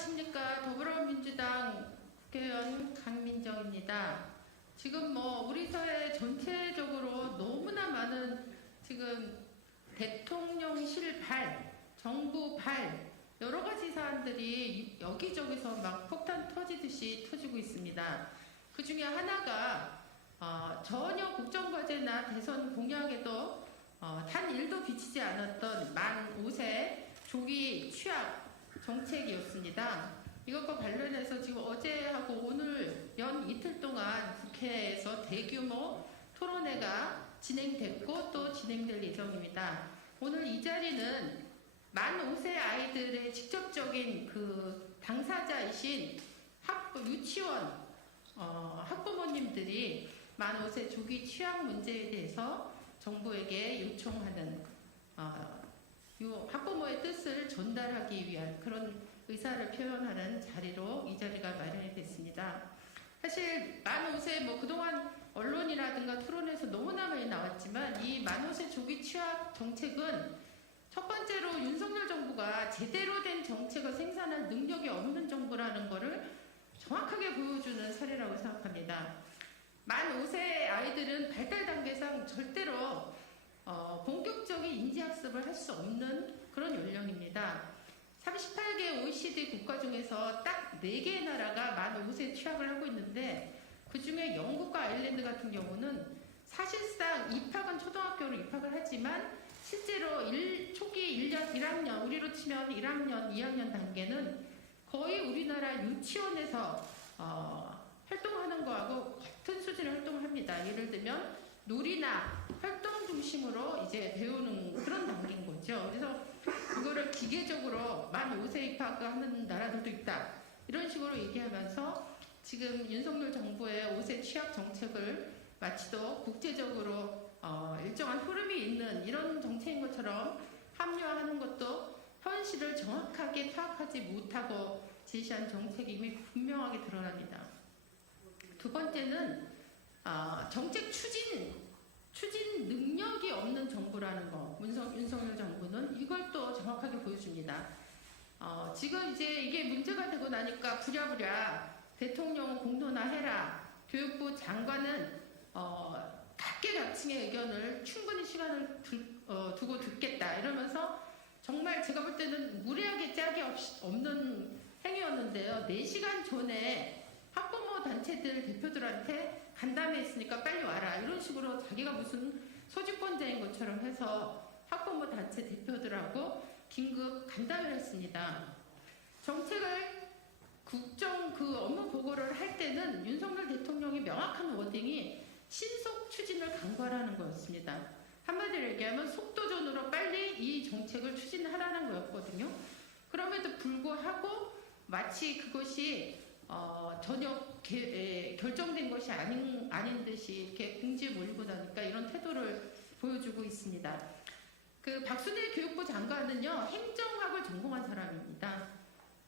안녕하십니까 더불어민주당 국회의원 강민정입니다. 지금 뭐 우리 사회 전체적으로 너무나 많은 지금 대통령실 발, 정부 발 여러 가지 사안들이 여기저기서 막 폭탄 터지듯이 터지고 있습니다. 그 중에 하나가 어, 전혀 국정과제나 대선 공약에도 어, 단 1도 비치지 않았던 만 5세 조기 취약 정책이었습니다. 이것과 관련해서 지금 어제하고 오늘 연 이틀 동안 국회에서 대규모 토론회가 진행됐고 또 진행될 예정입니다. 오늘 이 자리는 만 5세 아이들의 직접적인 그 당사자이신 학 유치원 어, 학부모님들이 만 5세 조기 취약 문제에 대해서 정부에게 요청하는 어, 요 학부모의 뜻을 전달하기 위한 그런 의사를 표현하는 자리로 이 자리가 마련이 됐습니다. 사실 만 5세 뭐 그동안 언론이라든가 토론에서 너무나 많이 나왔지만 이만 5세 조기 취약 정책은 첫 번째로 윤석열 정부가 제대로 된 정책을 생산할 능력이 없는 정부라는 것을 정확하게 보여주는 사례라고 생각합니다. 만 5세 아이들은 발달 단계상 절대로 어, 본격적인 인지학습을 할 수 없는 그런 연령입니다. 38개 OECD 국가 중에서 딱 4개의 나라가 만 5세 취약을 하고 있는데 그 중에 영국과 아일랜드 같은 경우는 사실상 입학은 초등학교로 입학을 하지만 실제로 일, 초기 1년, 1학년, 우리로 치면 1학년, 2학년 단계는 거의 우리나라 유치원에서 어, 활동하는 거하고 같은 수준의 활동을 합니다. 예를 들면 놀이나 활동 중심으로 이제 배우는 그런 단계인 거죠. 그래서 그거를 기계적으로 만 5세 입학하는 나라들도 있다. 이런 식으로 얘기하면서 지금 윤석열 정부의 5세 취약 정책을 마치도 국제적으로 어, 일정한 흐름이 있는 이런 정책인 것처럼 합리화하는 것도 현실을 정확하게 파악하지 못하고 제시한 정책임이 분명하게 드러납니다. 두 번째는 어, 정책 추진 추진 능력이 없는 정부라는 거 윤석, 윤석열 정부는 이걸 또 정확하게 보여줍니다. 어, 지금 이제 이게 문제가 되고 나니까 부랴부랴 대통령은 공론화 해라 교육부 장관은 어, 각계각층의 의견을 충분히 시간을 두, 어, 두고 듣겠다 이러면서 정말 제가 볼 때는 무례하게 짝이 없, 없는 행위였는데요. 4시간 전에 학부모 단체들 대표들한테 간담회 있으니까 빨리 와라 이런 식으로 자기가 무슨 소집권자인 것처럼 해서 학부모 단체 대표들하고 긴급 간담회를 했습니다. 정책을 국정 그 업무 보고를 할 때는 윤석열 대통령의 명확한 워딩이 신속 추진을 강구하라는 거였습니다. 한마디로 얘기하면 속도전으로 빨리 이 정책을 추진하라는 거였거든요. 그럼에도 불구하고 마치 그것이 어, 전혀 개, 에, 결정된 것이 아닌, 아닌 듯이 이렇게 궁지에 몰리고 나니까 이런 태도를 보여주고 있습니다. 그 박순일 교육부 장관은요, 행정학을 전공한 사람입니다.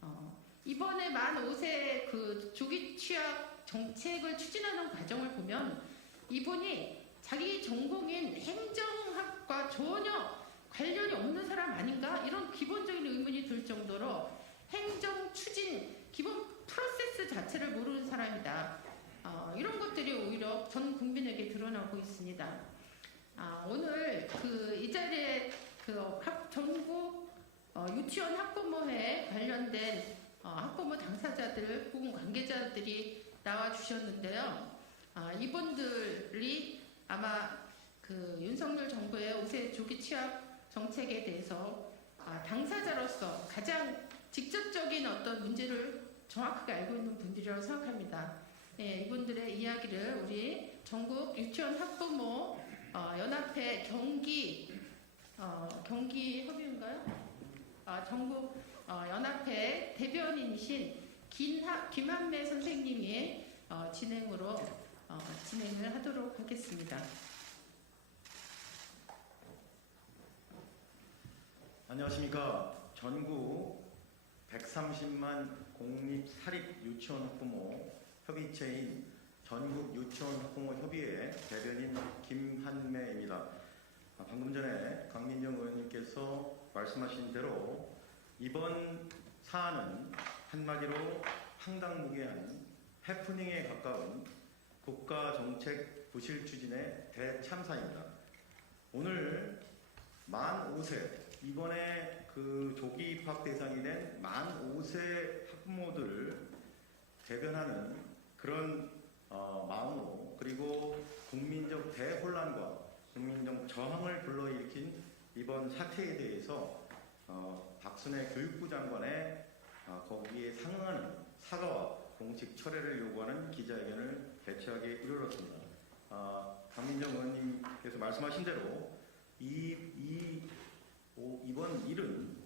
어, 이번에 만 5세 그 조기 취약 정책을 추진하는 과정을 보면 이분이 자기 전공인 행정학과 전혀 관련이 없는 사람 아닌가? 이런 기본적인 의문이 들 정도로 행정 추진 기본 프로세스 자체를 모르는 사람이다. 어, 이런 것들이 오히려 전 국민에게 드러나고 있습니다. 아, 오늘 그 이 자리에 그 학, 전국 어, 유치원 학부모회 관련된 어, 학부모 당사자들 혹은 관계자들이 나와 주셨는데요. 아, 이분들이 아마 그 윤석열 정부의 5세 조기 취약 정책에 대해서 아, 당사자로서 가장 직접적인 어떤 문제를 정확하게 알고 있는 분들이라고 생각합니다. 예, 이분들의 이야기를 우리 전국 유치원 학부모 어, 연합회 경기 어, 경기 협의인가요? 아, 전국 어, 연합회 대변인이신 김하, 김한매 선생님이 어, 진행으로 어, 진행을 하도록 하겠습니다. 안녕하십니까. 전국 130만 공립 사립 유치원 학부모 협의체인 전국 유치원 학부모 협의회 대변인 김한매입니다. 아, 방금 전에 강민정 의원님께서 말씀하신 대로 이번 사안은 한마디로 황당무계한 해프닝에 가까운 국가 정책 부실 추진의 대참사입니다. 오늘 만 5세 이번에 그 조기 입학 대상이 된 만 5세 학부모들을 대변하는 그런 어, 마음으로 그리고 국민적 대혼란과 국민적 저항을 불러일으킨 이번 사태에 대해서 어, 박순애 교육부 장관의 어, 거기에 상응하는 사과와 공식 철회를 요구하는 기자회견을 개최하게 이르렀습니다. 아, 강민정 의원님께서 말씀하신 대로 이, 이 오- 이번 일은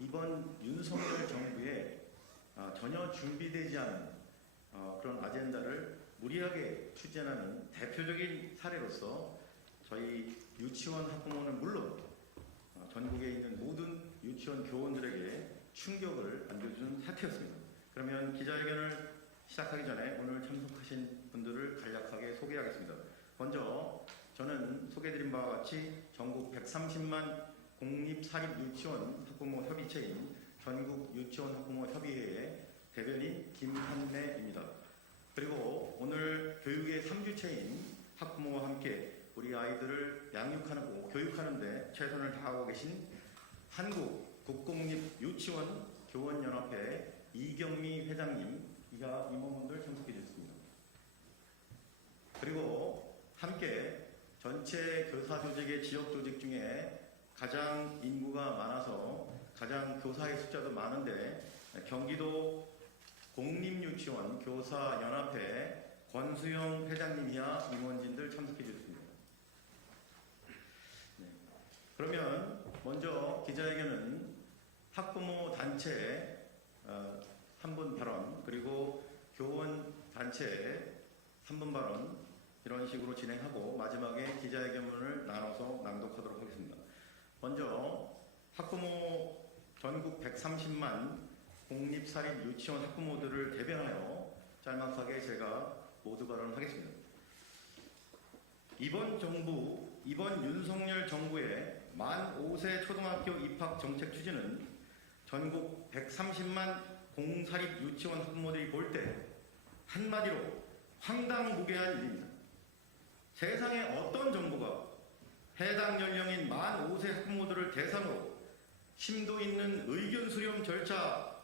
이번 윤석열 정부의 아, 전혀 준비되지 않은 어, 그런 아젠다를 무리하게 추진하는 대표적인 사례로서 저희 유치원 학부모는 물론 어, 전국에 있는 모든 유치원 교원들에게 충격을 안겨준 사태였습니다. 그러면 기자회견을 시작하기 전에 오늘 참석하신 분들을 간략하게 소개하겠습니다. 먼저 저는 소개드린 바와 같이 전국 130만 공립사립 유치원 학부모 협의체인 전국 유치원 학부모 협의회의 대변인 김한래입니다. 그리고 오늘 교육의 3주체인 학부모와 함께 우리 아이들을 양육하고 교육하는데 최선을 다하고 계신 한국 국공립 유치원 교원연합회 이경미 회장님 이하 임원분들 참석해 주셨습니다. 그리고 함께 전체 교사 조직의 지역 조직 중에 가장 인구가 많아서 가장 교사의 숫자도 많은데 경기도 공립유치원 교사연합회 권수영 회장님이야 임원진들 참석해 주셨습니다. 네. 그러면 먼저 기자회견은 학부모 단체 어, 한분 발언 그리고 교원 단체 한분 발언 이런 식으로 진행하고 마지막에 기자회견문을 나눠서 낭독하도록 하겠습니다. 먼저 학부모 전국 130만 공립사립 유치원 학부모들을 대변하여 짤막하게 제가 모두 발언하겠습니다. 이번 정부, 이번 윤석열 정부의 만 5세 초등학교 입학 정책 추진은 전국 130만 공사립 유치원 학부모들이 볼 때 한마디로 황당무계한 일입니다. 세상에 어떤 정부가 해당 연령인 만 5세 학부모들을 대상으로 심도 있는 의견 수렴 절차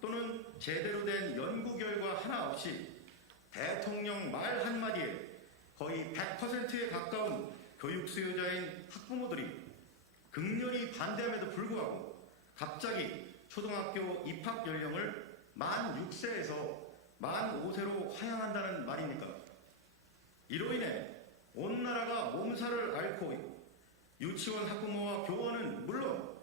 또는 제대로 된 연구 결과 하나 없이 대통령 말 한마디에 거의 100%에 가까운 교육 수요자인 학부모들이 극렬히 반대함에도 불구하고 갑자기 초등학교 입학 연령을 만 6세에서 만 5세로 하향한다는 말입니까? 이로 인해 온 나라가 몸살을 앓고 유치원 학부모와 교원은 물론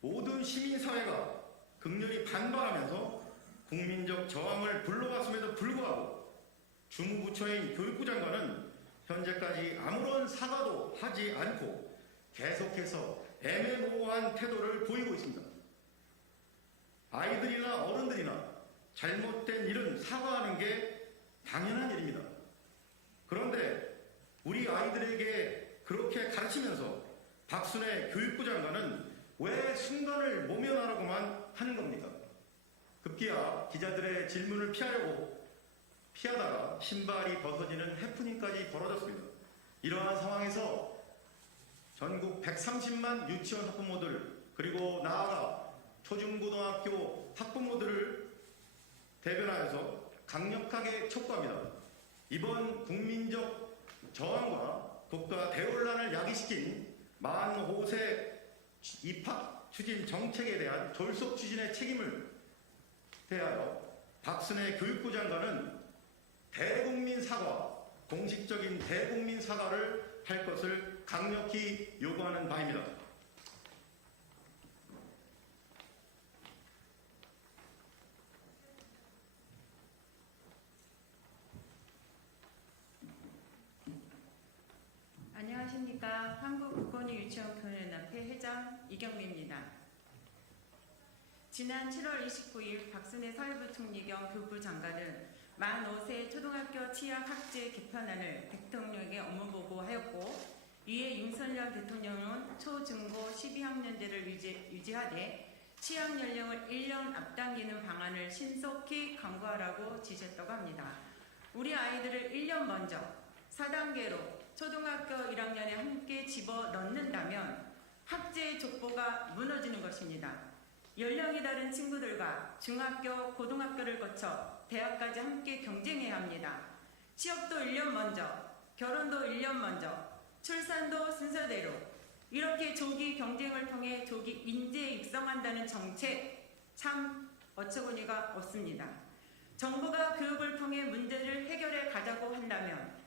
모든 시민사회가 극렬히 반발하면서 국민적 저항을 불러왔음에도 불구하고 주무부처인 교육부 장관은 현재까지 아무런 사과도 하지 않고 계속해서 애매모호한 태도를 보이고 있습니다. 아이들이나 어른들이나 잘못된 일은 사과하는 게 당연한 일입니다. 그런데 우리 아이들에게 그렇게 가르치면서 박순애 교육부 장관은 왜 순간을 모면하라고만 하는 겁니까? 급기야 기자들의 질문을 피하려고 피하다가 신발이 벗어지는 해프닝까지 벌어졌습니다. 이러한 상황에서 전국 130만 유치원 학부모들 그리고 나아가 초중고등학교 학부모들을 대변하여서 강력하게 촉구합니다. 이번 국민적 저항과 국가 대혼란을 야기시킨 만 5세 입학 추진 정책에 대한 졸속 추진의 책임을 대하여 박순애 교육부 장관은 대국민 사과, 공식적인 대국민 사과를 할 것을 강력히 요구하는 바입니다. 안녕하십니까. 한 교원연합회 회장 이경미입니다. 지난 7월 29일 박순애 사회부총리 겸 교육부 장관은 만 5세 초등학교 취약 학제 개편안을 대통령에게 업무보고하였고 이에 윤석열 대통령은 초중고 12학년제를 유지, 유지하되 취학 연령을 1년 앞당기는 방안을 신속히 강구하라고 지시했다고 합니다. 우리 아이들을 1년 먼저 4단계로 초등학교 1학년에 함께 집어 넣는다면 학제의 족보가 무너지는 것입니다. 연령이 다른 친구들과 중학교, 고등학교를 거쳐 대학까지 함께 경쟁해야 합니다. 취업도 1년 먼저, 결혼도 1년 먼저, 출산도 순서대로 이렇게 조기 경쟁을 통해 조기 인재 입성한다는 정책 참 어처구니가 없습니다. 정부가 교육을 통해 문제를 해결해 가자고 한다면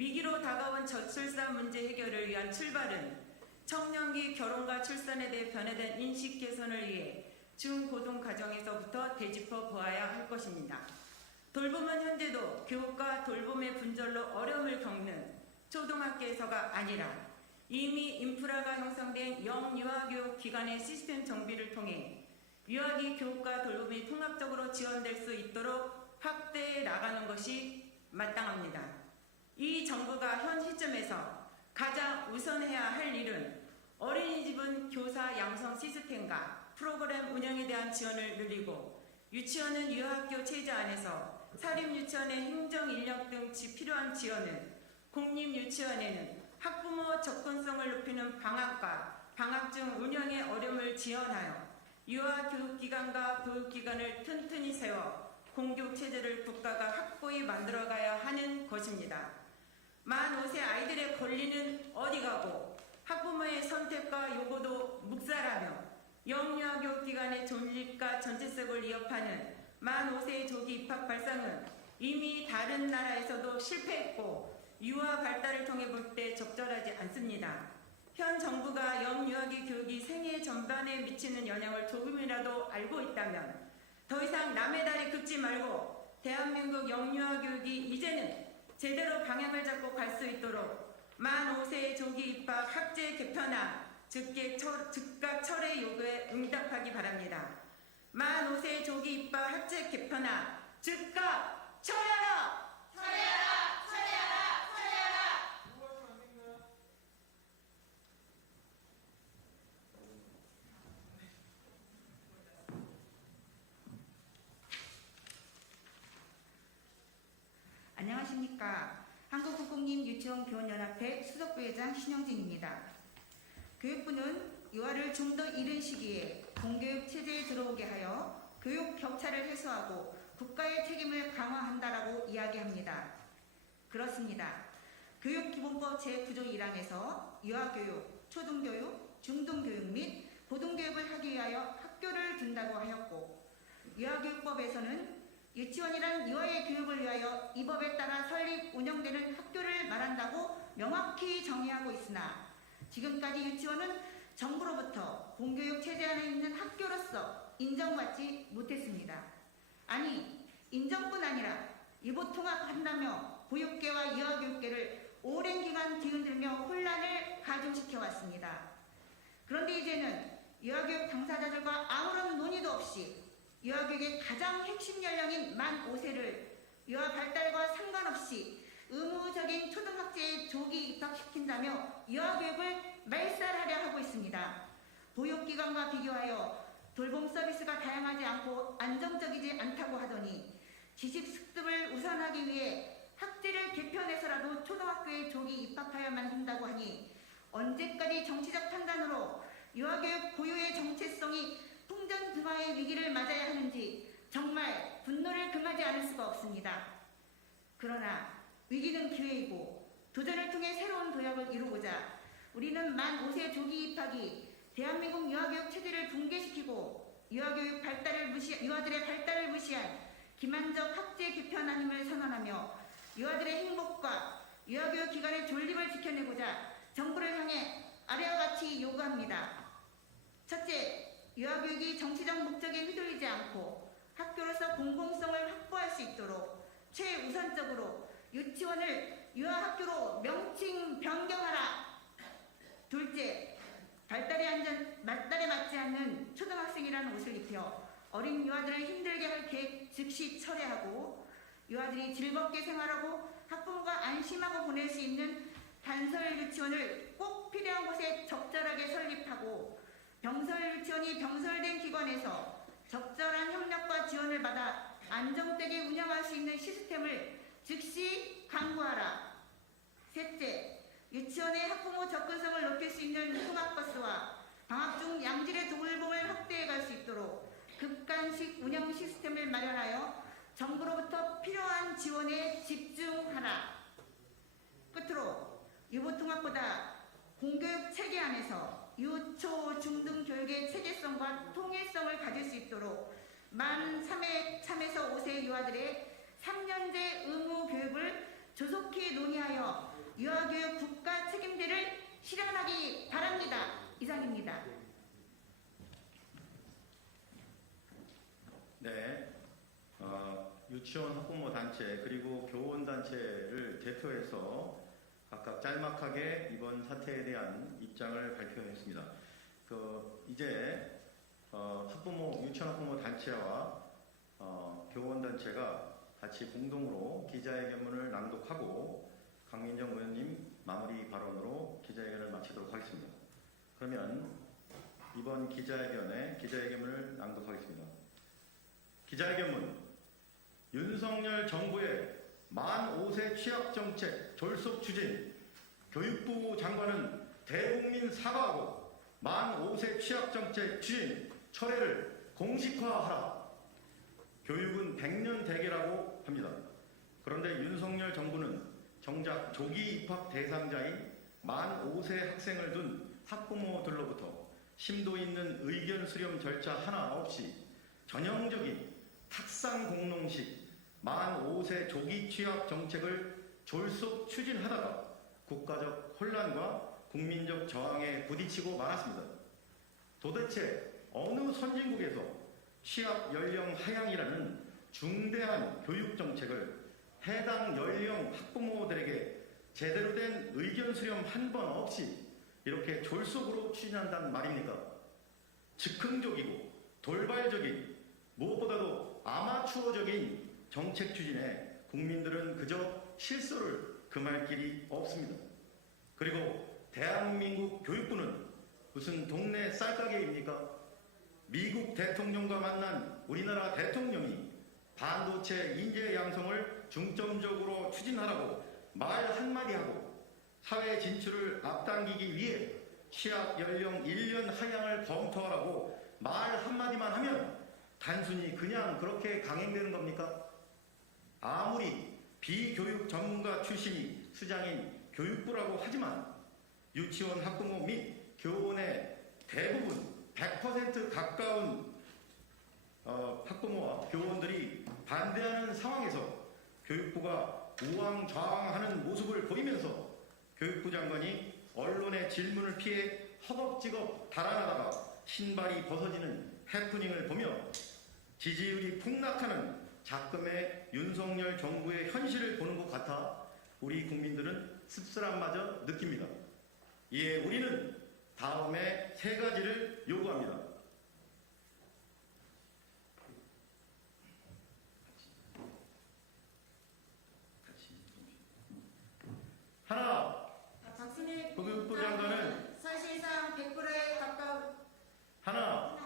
위기로 다가온 저출산 문제 해결을 위한 출발은 청년기 결혼과 출산에 대해 변화된 인식 개선을 위해 중고등 과정에서부터 되짚어 보아야 할 것입니다. 돌봄은 현재도 교육과 돌봄의 분절로 어려움을 겪는 초등학교에서가 아니라 이미 인프라가 형성된 영유아교육 기관의 시스템 정비를 통해 유아기 교육과 돌봄이 통합적으로 지원될 수 있도록 확대해 나가는 것이 마땅합니다. 이 정부가 현 시점에서 가장 우선해야 할 일은 어린이집은 교사 양성 시스템과 프로그램 운영에 대한 지원을 늘리고 유치원은 유아학교 체제 안에서 사립유치원의 행정 인력 등 지- 필요한 지원을 공립유치원에는 학부모 접근성을 높이는 방학과 방학 중 운영의 어려움을 지원하여 유아 교육기관과 교육기관을 튼튼히 세워 공교육 체제를 국가가 확고히 만들어가야 하는 것입니다. 만 5세 아이들의 권리는 어디 가고 학부모의 선택과 요구도 묵살하며 영유아교육 기관의 존립과 전체성을 위협하는 만 5세 조기 입학 발상은 이미 다른 나라에서도 실패했고 유아 발달을 통해 볼 때 적절하지 않습니다. 현 정부가 영유아기 교육이 생애 전반에 미치는 영향을 조금이라도 알고 있다면 더 이상 남의 다리 긁지 말고 대한민국 영유아 교육이 이제는 제대로 방향을 잡고 갈 수 있도록 만 5세 조기 입학 학제 개편안 즉각, 철회 요구에 응답하기 바랍니다. 만 5세 조기 입학 학제 개편안 즉각 철회하라! 안녕하십니까. 유치원교원연합회 수석부회장 신영진입니다. 교육부는 유아를 좀 더 이른 시기에 공교육 체제에 들어오게 하여 교육 격차를 해소하고 국가의 책임을 강화한다라고 이야기합니다. 그렇습니다. 교육기본법 제9조 1항에서 유아교육, 초등교육, 중등교육 및 고등교육을 하기 위하여 학교를 둔다고 하였고 유아교육법에서는 유치원이란 유아의 교육을 위하여 이 법에 따라 설립, 운영되는 학교를 말한다고 명확히 정의하고 있으나 지금까지 유치원은 정부로부터 공교육 체제 안에 있는 학교로서 인정받지 못했습니다. 아니, 인정뿐 아니라 이보통합한다며 보육계와 유아교육계를 오랜 기간 뒤흔들며 혼란을 가중시켜 왔습니다. 그런데 이제는 유아교육 당사자들과 아무런 논의도 없이 유아교육의 가장 핵심 연령인 만 5세를 유아 발달과 상관없이 의무적인 초등학교에 조기 입학시킨다며 유아교육을 말살하려 하고 있습니다. 보육기관과 비교하여 돌봄 서비스가 다양하지 않고 안정적이지 않다고 하더니 지식 습득을 우선하기 위해 학제를 개편해서라도 초등학교에 조기 입학하여만 한다고 하니 언제까지 정치적 판단으로 유아교육 고유의 정체성이 풍전 등화의 위기를 맞아야 하는지 정말 분노를 금하지 않을 수가 없습니다. 그러나 위기는 기회이고 도전을 통해 새로운 도약을 이루고자 우리는 만 5세 조기 입학이 대한민국 유아교육 체제를 붕괴시키고 유아교육 발달을 무시 유아들의 발달을 무시한 기만적 학제 개편안임을 선언하며 유아들의 행복과 유아교육 기관의 존립을 지켜내고자 정부를 향해 아래와 같이 요구합니다. 첫째, 유아교육이 정치적 목적에 휘둘리지 않고 학교로서 공공성을 확보할 수 있도록 최우선적으로 유치원을 유아학교로 명칭 변경하라. 둘째, 발달에, 안전, 발달에 맞지 않는 초등학생이라는 옷을 입혀 어린 유아들을 힘들게 할 계획 즉시 철회하고 유아들이 즐겁게 생활하고 학부모가 안심하고 보낼 수 있는 단설 유치원을 꼭 필요한 곳에 적절하게 설립하고 병설 유치원이 병설된 기관에서 적절한 협력과 지원을 받아 안정되게 운영할 수 있는 시스템을 즉시 강구하라. 셋째, 유치원의 학부모 접근성을 높일 수 있는 통학버스와 방학 중 양질의 돌봄을 확대해 갈 수 있도록 급간식 운영 시스템을 마련하여 정부로부터 필요한 지원에 집중하라. 끝으로 유보통합보다 공교육 체계 안에서 유초 중등 교육의 체계성과 통일성을 가질 수 있도록 만 3회, 3에서 5세 유아들의 3년제 의무 교육을 조속히 논의하여 유아교육 국가 책임제를 실현하기 바랍니다. 이상입니다. 네, 어, 유치원 학부모 단체 그리고 교원 단체를 대표해서 각각 짤막하게 이번 사태에 대한 입장을 발표했습니다. 그 이제 어, 학부모 유치원 학부모 단체와 어, 교원 단체가 같이 공동으로 기자회견문을 낭독하고 강민정 의원님 마무리 발언으로 기자회견을 마치도록 하겠습니다. 그러면 이번 기자회견에 기자회견문을 낭독하겠습니다. 기자회견문 윤석열 정부의 만 5세 취약 정책 졸속 추진 교육부 장관은 대국민 사과하고 만 5세 취약 정책 추진 철회를 공식화하라. 교육은 100년 대계라고 합니다. 그런데 윤석열 정부는 정작 조기 입학 대상자인 만 5세 학생을 둔 학부모들로부터 심도 있는 의견 수렴 절차 하나 없이 전형적인 탁상 공론식 만 5세 조기 취약 정책을 졸속 추진하다가 국가적 혼란과 국민적 저항에 부딪히고 말았습니다. 도대체 어느 선진국에서 취약 연령 하향이라는 중대한 교육 정책을 해당 연령 학부모들에게 제대로 된 의견 수렴 한 번 없이 이렇게 졸속으로 추진한다는 말입니까? 즉흥적이고 돌발적인 무엇보다도 아마추어적인 정책 추진에 국민들은 그저 실소를 금할 길이 없습니다. 그리고 대한민국 교육부는 무슨 동네 쌀가게입니까? 미국 대통령과 만난 우리나라 대통령이 반도체 인재 양성을 중점적으로 추진하라고 말 한마디 하고 사회 진출을 앞당기기 위해 취약 연령 1년 하향을 검토하라고 말 한마디만 하면 단순히 그냥 그렇게 강행되는 겁니까? 아무리 비교육 전문가 출신이 수장인 교육부라고 하지만 유치원 학부모 및 교원의 대부분 100% 가까운 어, 학부모와 교원들이 반대하는 상황에서 교육부가 우왕좌왕하는 모습을 보이면서 교육부 장관이 언론의 질문을 피해 허겁지겁 달아나다가 신발이 벗어지는 해프닝을 보며 지지율이 폭락하는 작금의 윤석열 정부의 현실을 보는 것 같아 우리 국민들은 씁쓸함마저 느낍니다. 이에 우리는 다음에 세 가지를 요구합니다. 하나, 박순애 교육부 장관은 사실상 100%에 가까운 하나,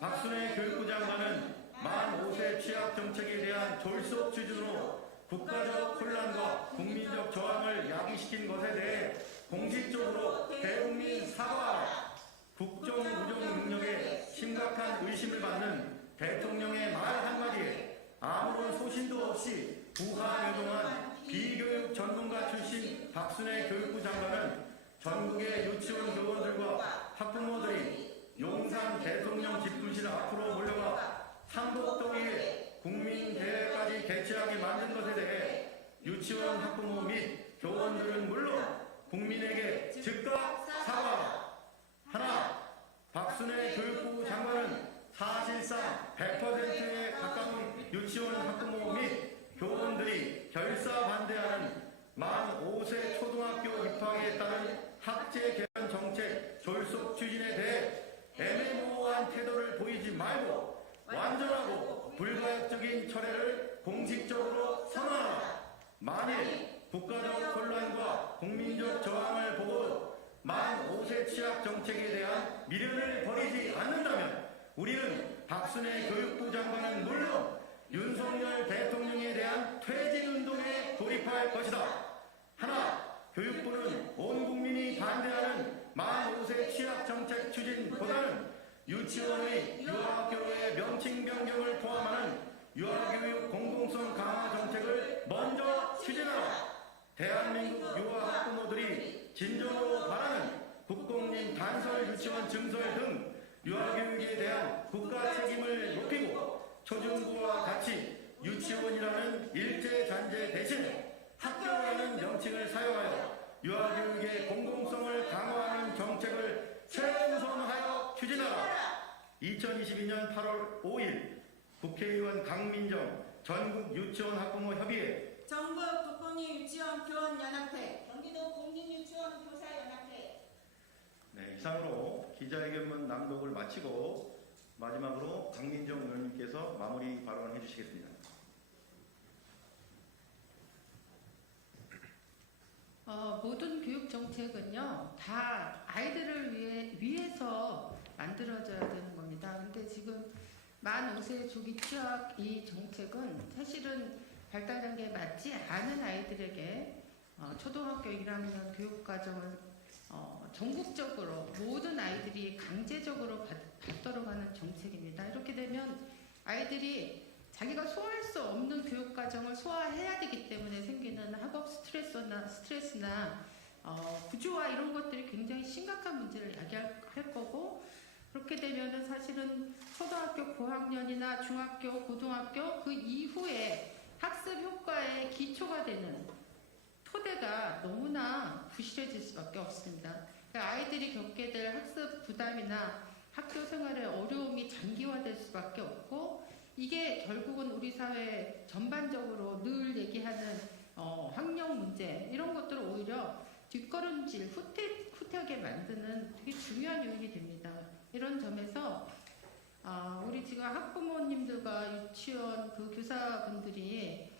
박순애 교육부 장관은 만 5세 취약 정책에 대한 졸속 추진으로 국가적 혼란과 국민적 저항을 야기시킨 것에 대해 공식적으로 대국민 사과하라. 국정 운영 능력에 심각한 의심을 받는 대통령의 말 한마디에 아무런 소신도 없이 부하요동한 비교육 전문가 출신 박순애 교육부 장관은 전국의 유치원 교원들과 학부모들이 용산 대통령 집무실 앞으로 몰려가 상복동에 국민대회까지 개최하게 만든 것에 대해 유치원 학부모 및 교원들은 물론 국민에게 즉각 사과 하나 박순애 교육부 장관은 사실상 100%에 가까운 유치원 학부모 및 교원들이 결사 반대하는 만 5세 초등학교 입학에 따른 학제 개편 정책 졸속 추진에 대해 애매모호한 태도를 보이지 말고 완전하고 불가역적인 철회를 공식적으로 선언하라. 만일 국가적 혼란과 국민적 저항을 보고 만 5세 취약 정책에 대한 미련을 버리지 않는다면 우리는 박순애 교육부 장관은 물론 윤석열 대통령에 대한 퇴진운동에 돌입할 것이다. 하나, 교육부는 온 국민이 반대하는 만 5세 취약 정책 추진보다는 유치원의 유아학교로의 명칭 변경을 포함하는 유아교육 공공성 강화 정책을 먼저 추진하라. 대한민국 유아 학부모들이 진정으로 바라는 국공립 단설 유치원 증설 등 유아교육에 대한 국가 책임을 높이고 초중고와 같이 유치원이라는 일제 잔재 대신에 학교라는 명칭을 사용하여 유아교육의 공공성을 강화하는 정책을 최우선하여 추진하라. 2022년 8월 5일 국회의원 강민정 전국 유치원 학부모 협의회 전국 국공립 유치원 교원 연합회 경기도 공립 유치원 교사 연합회 네, 이상으로 기자회견문 낭독을 마치고 마지막으로 강민정 의원님께서 마무리 발언해 주시겠습니다. 어, 모든 교육 정책은요 다 아이들을 위해 위해서 만들어져야 되는 겁니다. 근데 지금 만 5세 조기 취학 이 정책은 사실은 발달 단계에 맞지 않은 아이들에게 어, 초등학교 1학년 교육 과정을 어, 전국적으로 모든 아이들이 강제적으로 받, 받도록 하는 정책입니다. 이렇게 되면 아이들이 자기가 소화할 수 없는 교육 과정을 소화해야 되기 때문에 생기는 학업 스트레스나 스트레스나 어, 구조화 이런 것들이 굉장히 심각한 문제를 야기할 할 거고 그렇게 되면은 사실은 초등학교 고학년이나 중학교, 고등학교 그 이후에 학습 효과의 기초가 되는 토대가 너무나 부실해질 수밖에 없습니다. 그러니까 아이들이 겪게 될 학습 부담이나 학교 생활의 어려움이 장기화될 수밖에 없고 이게 결국은 우리 사회 전반적으로 늘 얘기하는 어, 학령 문제 이런 것들을 오히려 뒷걸음질 후퇴, 후퇴하게 만드는 되게 중요한 요인이 됩니다. 이런 점에서 아, 우리 지금 학부모님들과 유치원 그 교사분들이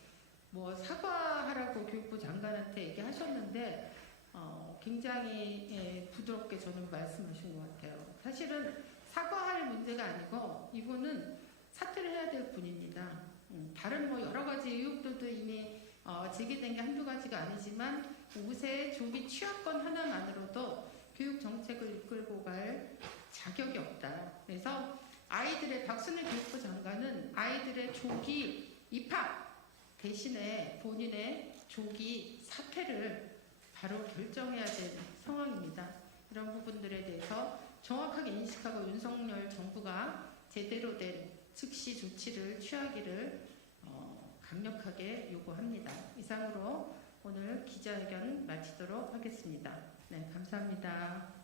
뭐 사과하라고 교육부 장관한테 얘기하셨는데 어, 굉장히 예, 부드럽게 저는 말씀하신 것 같아요. 사실은 사과할 문제가 아니고 이분은 사퇴를 해야 될 분입니다. 음, 다른 뭐 여러 가지 의혹들도 이미 어, 제기된 게 한두 가지가 아니지만 우세 조기 취약권 하나만으로도 교육 정책을 이끌고 갈 자격이 없다. 그래서 아이들의 박순애 교육부 장관은 아이들의 조기 입학 대신에 본인의 조기 사퇴를 바로 결정해야 되는 상황입니다. 이런 부분들에 대해서 정확하게 인식하고 윤석열 정부가 제대로 된 즉시 조치를 취하기를 어, 강력하게 요구합니다. 이상으로 오늘 기자회견 마치도록 하겠습니다. 네, 감사합니다.